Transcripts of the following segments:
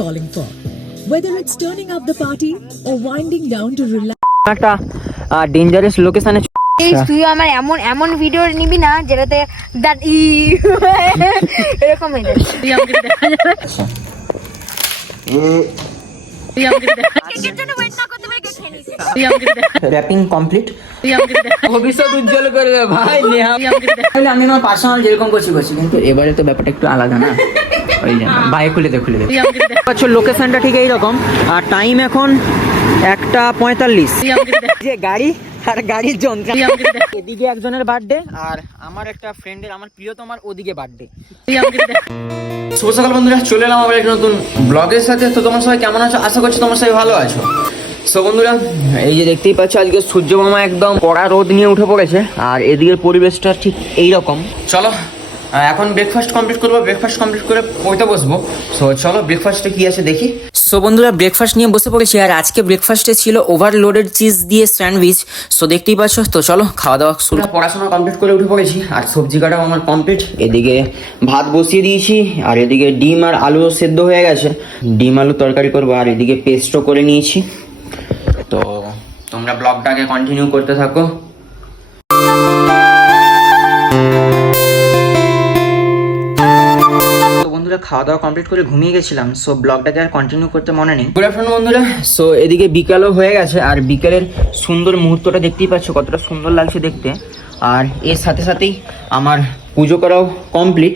calling for. Whether it's turning up the party or winding down to relax. একটা dangerous লোকেশনে এই তুই আমার এমন এমন ভিডিও নিবি না যেটাতে দ্যাট ই এরকম হয়ে যাবে। তুই আমাকে দেখা যাবে তুই আমাকে দেখা কেকের জন্য ওয়েট না করতে পারে কেক খেয়ে নিস তুই আমাকে দেখা র্যাপিং কমপ্লিট তুই আমাকে দেখা ভবিষ্যৎ উজ্জ্বল করবে ভাই নেহা তাহলে আমি আমার পার্সোনাল যেরকম করছি কিন্তু এবারে তো ব্যাপারটা একটু আলাদা না ওই জন্য ভাই খুলে দে তুই আমাকে দেখা আচ্ছা লোকেশনটা ঠিক এইরকম আর টাইম এখন 1:45 তুই আমাকে দেখা যে গাড়ি আর গাড়ির যন্ত্র এদিকে একজনের বার্থডে আর আমার একটা ফ্রেন্ডের আমার প্রিয়তমার ওদিকে বার্থডে তুই আমাকে দেখা শুভ সকাল বন্ধুরা, চলে এলাম আবার একটা নতুন ব্লগের সাথে। তো তোমার সবাই কেমন আছো? আশা করছি তোমার সবাই ভালো আছো। সো বন্ধুরা, এই যে দেখতেই পাচ্ছ আজকে সূর্য মামা একদম কড়া রোদ নিয়ে উঠে পড়েছে আর এদিকের পরিবেশটা ঠিক এইরকম। চলো এখন ব্রেকফাস্ট কমপ্লিট করবো, ব্রেকফাস্ট কমপ্লিট করে পড়তে বসবো। সো চলো ব্রেকফাস্টে কি আছে দেখি। সো বন্ধুরা ব্রেকফাস্ট নিয়ে বসে পড়েছি আর আজকে ব্রেকফাস্টে ছিল ওভারলোডেড চিজ দিয়ে স্যান্ডউইচ। সো দেখতেই পাচ্ছ, তো চলো খাওয়া দাওয়া শুরু। পড়াশোনা কমপ্লিট করে উঠে পড়েছি আর সবজি কাটাও আমার কমপ্লিট। এদিকে ভাত বসিয়ে দিয়েছি আর এদিকে ডিম আর আলু সেদ্ধ হয়ে গেছে, ডিম আলু তরকারি করবো আর এদিকে পেস্টও করে নিয়েছি। তো তোমরা ব্লগটাকে কন্টিনিউ করতে থাকো। খাওয়া দাওয়া কমপ্লিট করে ঘুমিয়ে গেছিলাম, সো ব্লগটাকে আর কন্টিনিউ করতে মনে নেই। গুড আফটারনুন বন্ধুরা। সো এদিকে বিকালও হয়ে গেছে আর বিকেলের সুন্দর মুহূর্তটা দেখতেই পাচ্ছ কতটা সুন্দর লাগছে দেখতে। আর এর সাথে সাথেই আমার পুজো করাও কমপ্লিট।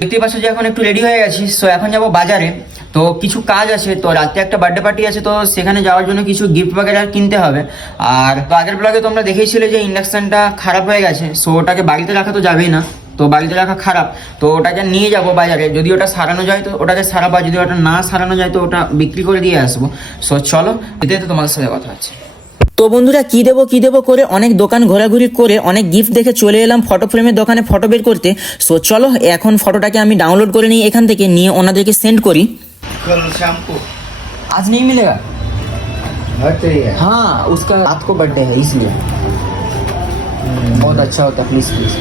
দেখতেই পাচ্ছ যে এখন একটু রেডি হয়ে গেছি। সো এখন যাব বাজারে, তো কিছু কাজ আছে। তো রাতে একটা বার্থডে পার্টি আছে, তো সেখানে যাওয়ার জন্য কিছু গিফট বাগেরা কিনতে হবে। আর তো আগের ব্লগে তোমরা দেখেছিলে যে ইন্ডাকশনটা খারাপ হয়ে গেছে, সো ওটাকে বাড়িতে রাখা তো যাবেই না, তো বাড়িতে রাখা খারাপ, তো ওটাকে নিয়ে যাব বাজারে। যদি ওটা সারানো যায় তো ওটাকে সারাবো, যদি ওটা না সারানো যায় তো ওটা বিক্রি করে দিয়ে আসবো। সো চলো, এতে তো তোমাদের সাথে কথা আছে। তো বন্ধুরা কি দেবো করে অনেক দোকান ঘোরাঘুরি করে অনেক গিফট দেখে চলে এলাম ফটো ফ্রেমের দোকানে ফটো বের করতে। সো চলো এখন ফটোটাকে আমি ডাউনলোড করে নিই এখান থেকে, নিয়ে ওনাদেরকে সেন্ড করি। आज नहीं मिलेगा, हाँ उसका रात को बर्थडे है इसलिए बहुत अच्छा होता है। प्लीज प्लीज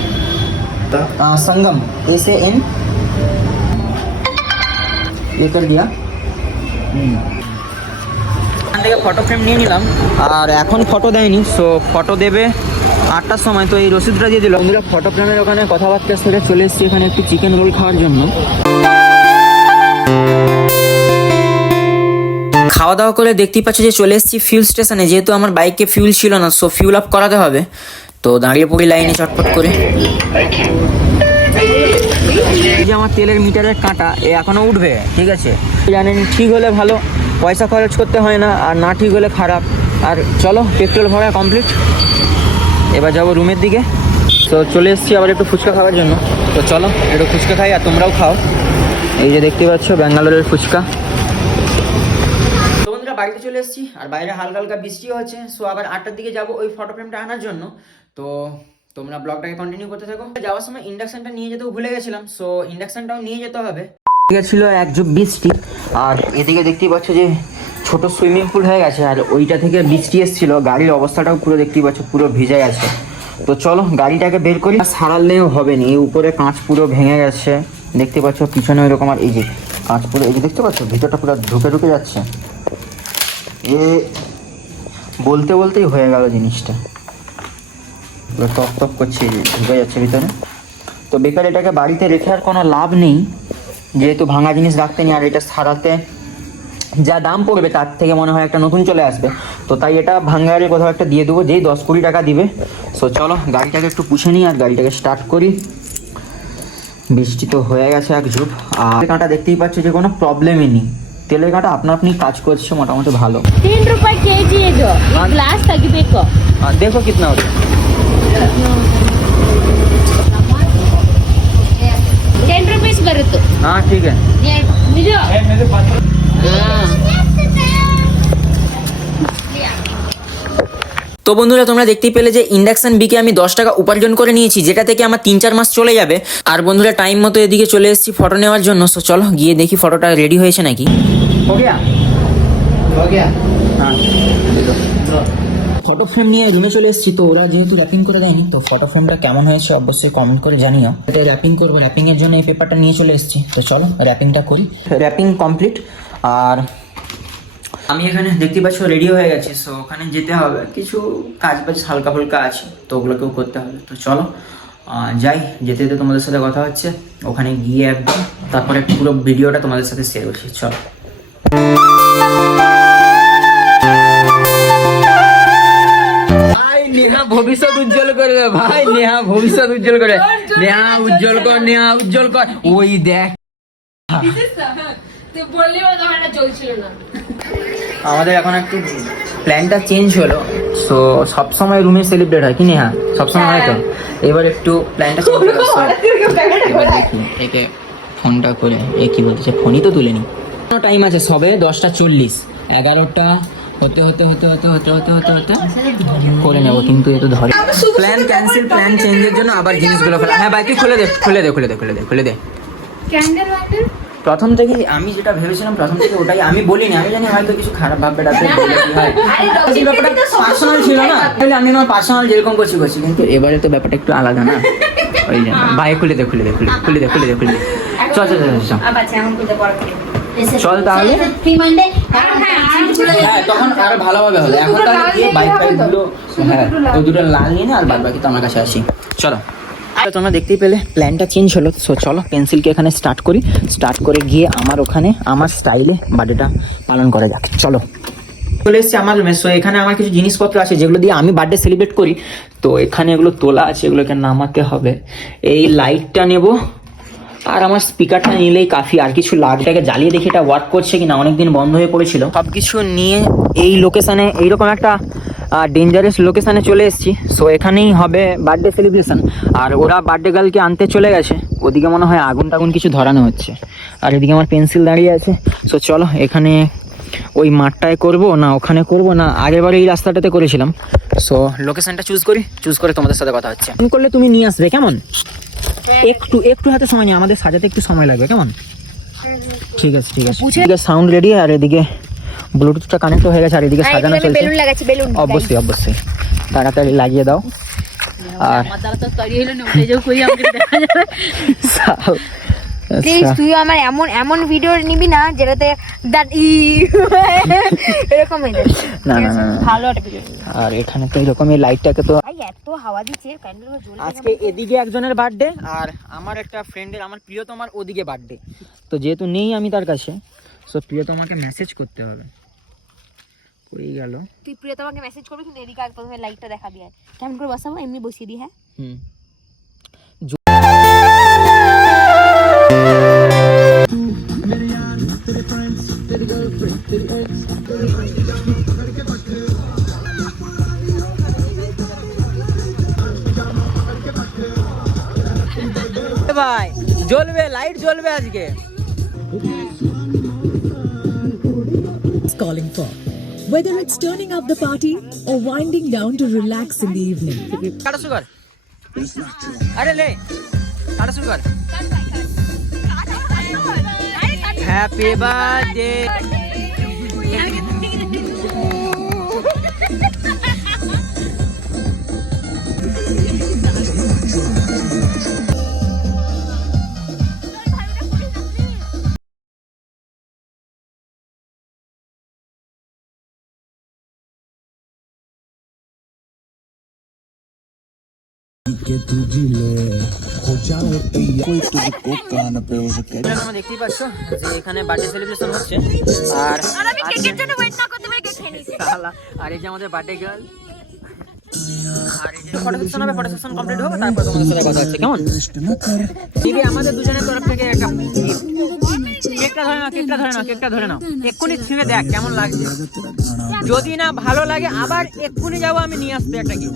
संगम SAN ये कर दिया। এখান থেকে ফটো ফ্রেম নিয়ে নিলাম আর এখন ফটো দেয়নি, সো ফটো দেবে 8টার সময়। তো এই রসিদটা দিয়ে দিল। বন্ধুরা ফটো ফ্রেমের ওখানে কথাবার্তা সেরে চলে এসেছি এখানে একটু চিকেন রোল খাওয়ার জন্য। খাওয়া দাওয়া করে দেখতেই পাচ্ছ যে চলে এসেছি ফিউল স্টেশনে, যেহেতু আমার বাইকে ফিউল ছিল না, সো ফিউল আপ করাতে হবে। তো দাঁড়িয়ে পড়ি লাইনে চটপট করে। এই যে আমার তেলের মিটারের কাঁটা এখনো উঠবে, ঠিক আছে জানেন, ঠিক হলে ভালো, পয়সা খরচ করতে হয় না, আর না ঠিক হলে খারাপ। আর চলো পেট্রোল ভরা কমপ্লিট, এবার যাবো রুমের দিকে। তো চলে এসেছি আবার একটু ফুচকা খাওয়ার জন্য। তো চলো একটু ফুচকা খাই আর তোমরাও খাও। এই যে দেখতে পাচ্ছ ব্যাঙ্গালোরের ফুচকা। বাড়িতে চলে এসেছি আর বাইরে হালকা হালকা বৃষ্টিও হচ্ছে। সো আবার 8টার দিকে যাবো ওই ফটো ফ্রেমটা আনার জন্য। তো তোমরা ব্লগটাকে কন্টিনিউ করতে থাকো। যাওয়ার সময় ইন্ডাকশনটা নিয়ে যেতেও ভুলে গেছিলাম, সো ইন্ডাকশনটাও নিয়ে যেতে হবে। ছিল এক ঝুপ বৃষ্টি আর এদিকে দেখতেই পাচ্ছ যে ছোট সুইমিং পুল হয়ে গেছে আর ওইটা থেকে বৃষ্টি এসেছিল। গাড়ির অবস্থাটাও পুরো দেখতেই পাচ্ছ পুরো ভিজে গেছে। তো চলো গাড়িটাকে বের করি, সারালেও হবে না, এই উপরে কাঁচ পুরো ভেঙে গেছে দেখতে পাচ্ছ, পিছনে ওইরকম। আর এই যে কাঁচ পুরো, এই যে দেখতে পাচ্ছ ভিতরটা পুরো ঢুকে যাচ্ছে। এ বলতে বলতেই হয়ে গেল জিনিসটা, টক টক করছে, ঢুকে যাচ্ছে ভিতরে। তো বেকার এটাকে বাড়িতে রেখে আর কোনো লাভ নেই, যেহেতু ভাঙা জিনিস রাখতে নেই। আর এটা সারাতে যা দাম পড়বে তার থেকে মনে হয় একটা নতুন চলে আসবে, তো তাই এটা ভাঙারে কোথাও একটা দিয়ে দেবো, যেই 10-20 টাকা দিবে। সো চলো গাড়িটাকে একটু পুষে নিই আর গাড়িটাকে স্টার্ট করি। বৃষ্টি তো হয়ে গেছে এক ঝুপ আর কাঁটা দেখতেই পাচ্ছ যে কোনো প্রবলেমই নেই, তেলের কাঁটা আপনা আপনি কাজ করছে মোটামুটি ভালো। 3 रुपए केजी है जो ग्लास ತೆಗಿಬೇಕು। देखो कितना होता है, 10 रुपीस ಬರುತ್ತೆ। हाँ ठीक है। তো বন্ধুরা তোমরা দেখতেই পেলে যে ইন্ডাকশন বিকে আমি 10 টাকা উপার্জন করে নিয়েছি, যেটা থেকে আমার 3-4 মাস চলে যাবে। আর বন্ধুরা টাইম মতো এদিকে চলে এসেছি ফটো নেওয়ার জন্য। সো চলো গিয়ে দেখি ফটোটা রেডি হয়েছে নাকি। ফটো ফ্রেম নিয়ে রুমে চলে এসেছি। তো ওরা যেহেতু র্যাপিং করে দেয়নি, তো ফটো ফ্রেমটা কেমন হয়েছে অবশ্যই কমেন্ট করে জানিও। এটা র্যাপিং করবো, র্যাপিং এর জন্য এই পেপারটা নিয়ে চলে এসেছি। তো চলো র্যাপিংটা করি। র্যাপিং কমপ্লিট আর আমি এখানে দেখতে পাচ্ছ রেডি হয়ে গেছে, সো ওখানে যেতে হবে, কিছু কাজ বাজ হালকা ফুলকা আছে, তো ওগুলোকেও করতে হবে। তো চলো যাই, যেতে যেতে তোমাদের সাথে কথা হচ্ছে, ওখানে গিয়ে একদম তারপরে পুরো ভিডিওটা তোমাদের সাথে শেয়ার করছি। চলো। ভাই নেহা ভবিষ্যৎ উজ্জ্বল করে রে ভাই, নেহা ভবিষ্যৎ উজ্জ্বল করে, নেহা উজ্জ্বল কর, নেহা উজ্জ্বল কর। ওই দেখ আমাদের এখন একটু প্ল্যানটা চেঞ্জ হলো, সো সবসময় রুমে সেলিব্রেট হয় কি নেহা, সবসময় হয় তো, এবার একটু প্ল্যানটা চেঞ্জ হলো। এবার দেখি একে ফোনটা করে, এ কি বলতেছে, ফোনই তো তুলেনি। টাইম আছে সবে 10:40, 11টা হতে হতে হতে হতে হতে হতে হতে হতে করে নেবো, কিন্তু এ তো ধরে। প্ল্যান ক্যান্সেল, প্ল্যান চেঞ্জের জন্য আবার জিনিসগুলো ফেলা। হ্যাঁ ভাই তুই খুলে দে খুলে দে খুলে দে খুলে দে খুলে দে। প্রথম থেকেই আমি যেটা ভেবেছিলাম, প্রথম থেকে ওটাই আমি বলিনি, আমি জানি হয়তো কিছু খারাপ ভাববে ডাকবে, ব্যাপারটা পার্সোনাল ছিল না, তাহলে আমি আমার পার্সোনাল যেরকম করছি, কিন্তু এবারে তো ব্যাপারটা একটু আলাদা না, ওই জন্য। ভাই খুলে দে খুলে দে খুলে খুলে দে খুলে দে খুলে দে। চল চল চল চল তাহলে। হ্যাঁ তখন আরো ভালোভাবে হলো, এখন তাহলে গিয়ে বাইক গুলো, হ্যাঁ ওই দুটো লাল নিয়ে আর বাদ বাকি তো আমার কাছে আসি। চলো। তোমরা দেখতেই পেলে প্ল্যানটা চেঞ্জ হলো, সো চলো পেন্সিলকে এখানে স্টার্ট করি, স্টার্ট করে গিয়ে আমার ওখানে আমার স্টাইলে বার্থডেটা পালন করা যাক। চলো। চলে এসেছি আমার রুমে, সো এখানে আমার কিছু জিনিসপত্র আছে যেগুলো দিয়ে আমি বার্থডে সেলিব্রেট করি, তো এখানে এগুলো তোলা আছে, এগুলোকে নামাতে হবে। এই লাইটটা নেব আর আমার স্পিকারটা নিলেই কাফি, আর কিছু লাগবে। জ্বালিয়ে দেখি এটা ওয়ার্ক করছে কিনা, অনেকদিন বন্ধ হয়ে পড়েছিল। সবকিছু নিয়ে এই লোকেশনে, এইরকম একটা ডেঞ্জারাস লোকেশনে চলে এসেছি, সো এখানেই হবে বার্থডে সেলিব্রেশন। আর ওরা বার্থডে গার্লকে আনতে চলে গেছে, ওদিকে মনে হয় আগুন টাগুন কিছু ধরানো হচ্ছে, আর এদিকে আমার পেন্সিল দাঁড়িয়ে আছে। সো চলো, এখানে ওই মাঠটায় করব না ওখানে করব না, আগেরবার এই রাস্তাটাতে করেছিলাম। সো লোকেশনটা চুজ করি, চুজ করে তোমাদের সাথে কথা হচ্ছে। ফোন করলে তুমি নিয়ে আসবে কেমন? একটু হাতে সময় নিয়ে, আমাদের সাজাতে একটু সময় লাগবে কেমন? ঠিক আছে ঠিক আছে। এদিকে সাউন্ড রেডি, আর এদিকে ব্লুটুথটা কানেক্ট হয়ে গেছে, আর এদিকে সাজানো চলছে। বেলুন লাগাচ্ছি, বেলুন অবশ্যই অবশ্যই তাড়াতাড়ি লাগিয়ে দাও। আর প্লিজ তুই আমার এমন এমন ভিডিও নিবি না যেটাতে এরকম না না না ভালো একটা ভিডিও। আর এখানে তো এরকম এই লাইটটাকে তো এত হাওয়া দিচ্ছে, ক্যান্ডেলগুলো জ্বলছে। আজকে এদিকে একজনের বার্থডে, আর আমার একটা ফ্রেন্ডের, আমার প্রিয়তমার ওদিকে বার্থডে, তো যেহেতু নেই আমি তার কাছে, সো প্রিয়তমাকে মেসেজ করতে হবে। কই গেল? তুই প্রিয়তমাকে মেসেজ করবি, কিন্তু এদিকে আগে প্রথমে লাইটটা দেখা দিয়ে কেমন করে বসাবো, এমনি বসিয়ে দিই। হ্যাঁ ভাই জ্বলবে, লাইট জ্বলবে আজকে। Calling for whether it's turning up the party or winding down to relax in the evening. কাটা সুগার, আরে লে কাটা সুগার। Happy birthday. তোমরা দেখতেই পাচ্ছ যে এখানে বার্থডে সেলিব্রেশন হচ্ছে, আর আর এই যে আমাদের বার্থডে গার্ল, আর এই যে ফটো সেকশন হবে, ফটো সেকশন কমপ্লিট হবে, তারপর তোমাদের সাথে কথা হচ্ছে কেমন। দিদি আমাদের দুজনের তরফ থেকে একটা কেকটা ধরে নাও, কেকটা ধরে নাও, কেকটা ধরে নাও, এক্ষুনি ছুঁয়ে দেখ কেমন লাগছে, যদি না ভালো লাগে আবার এক্ষুনি যাবো আমি নিয়ে আসতে একটা কেক।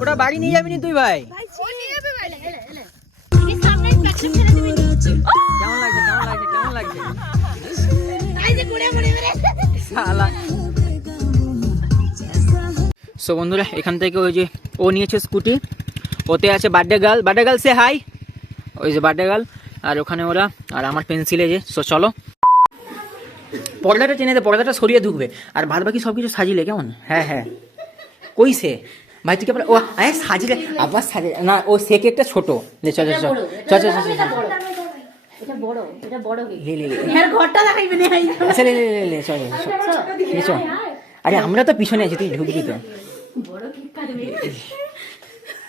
ওটা বাড়ি নিয়ে যাবি নি তুই ভাই? কেমন লাগছে কেমন লাগছে কেমন লাগছে? সো বন্ধুরা, এখান থেকে ওই যে ও নিয়েছে স্কুটি, ওতে আছে বার্থডে গার্ল, বার্থডে গার্ল সে হাই, ওই যে বার্থডে গার্ল, আর ওখানে ওরা, আর আমার পেন্সিলে যে। সো চলো, পর্দাটা টেনে দে, পর্দাটা সরিয়ে ঢুকবে, আর বাদ বাকি সব কিছু সাজিলে কেমন। হ্যাঁ হ্যাঁ কইছে ভাই তুই কে ও সাজিলে আবার সাজে না, ও সে কেকটা ছোট। লে চল চল চল চল চল এটা বড়, এটা বড় কেক। লে লে লে এর ঘরটা দেখাইবে না। আচ্ছা লে লে লে লে চল চল। আরে আমরা তো পিছনে আছি, তুই ঢুকবি তো। বড় কেক কাটবে।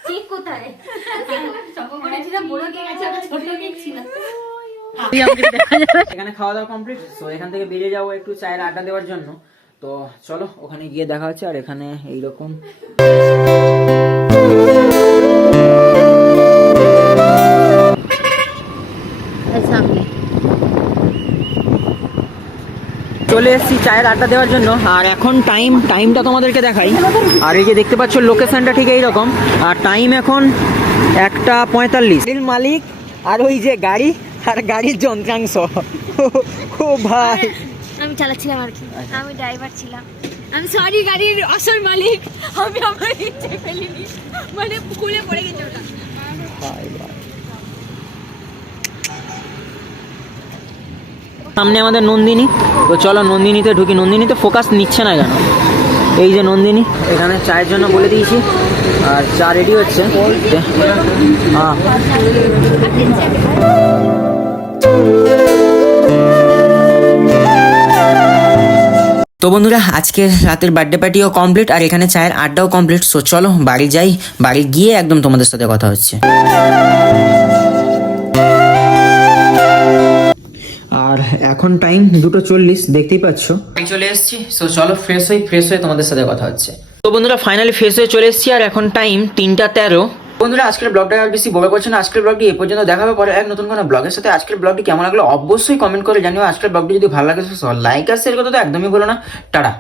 কেক কোথায়? চকো করেছিলাম বড় কেক আছে, আর ছোট কেক ছিল। এখানে খাওয়া দাওয়া কমপ্লিট, তো এখান থেকে বেরিয়ে যাবো একটু চায়ের আড্ডা দেওয়ার জন্য। তো চলো ওখানে গিয়ে দেখা হচ্ছে। আর এখানে এইরকম চলে এসেছি চায়ের আড্ডা দেওয়ার জন্য। আর এখন টাইমটা তোমাদেরকে দেখাই। আর এই যে দেখতে পাচ্ছ লোকেশনটা ঠিক এইরকম। আর টাইম এখন 1:45। মালিক আর ওই যে গাড়ি আর গাড়ির যন্ত্রাংশ। ও ভাই আমি চালাচ্ছিলাম আর কি, আমি ড্রাইভার ছিলাম। আমি সরি গাড়ির আসল মালিক, আমি আমার ইচ্ছে ফেলিনি, মানে খুলে পড়ে গেছে ওটা। সামনে আমাদের নন্দিনী, তো চলো নন্দিনীতে ঢুকি। নন্দিনীতে ফোকাস নিচ্ছে না কেন? এই যে নন্দিনী, এখানে চায়ের জন্য বলে দিয়েছি আর চা রেডি হচ্ছে। হ্যাঁ তো বন্ধুরা, আজকে রাতের বার্থডে পার্টিও কমপ্লিট আর এখানে চায়ের আড্ডাও কমপ্লিট। সো চলো বাড়ি যাই, বাড়ি গিয়ে একদম তোমাদের সাথে কথা হচ্ছে। আর এখন টাইম 2:40, দেখতেই পাচ্ছ চলে এসেছি। সো চলো ফ্রেশ হয়ে তোমাদের সাথে কথা হচ্ছে। তো বন্ধুরা ফাইনালি ফ্রেশ হয়ে চলে এসেছি আর এখন টাইম 3:13। বন্ধুরা আজকের ব্লগটা আর বেশি বড় করছে না, আজকের ব্লগটি এই পর্যন্ত। দেখা হবে পরে এক নতুন কোনো ব্লগের সাথে। আজকের ব্লগটি কেমন লাগলো অবশ্যই কমেন্ট করে জানিও। আজকের ব্লগটি যদি ভালো লাগে লাইক আর শেয়ার করতে তো একদমই বলো না। টাটা।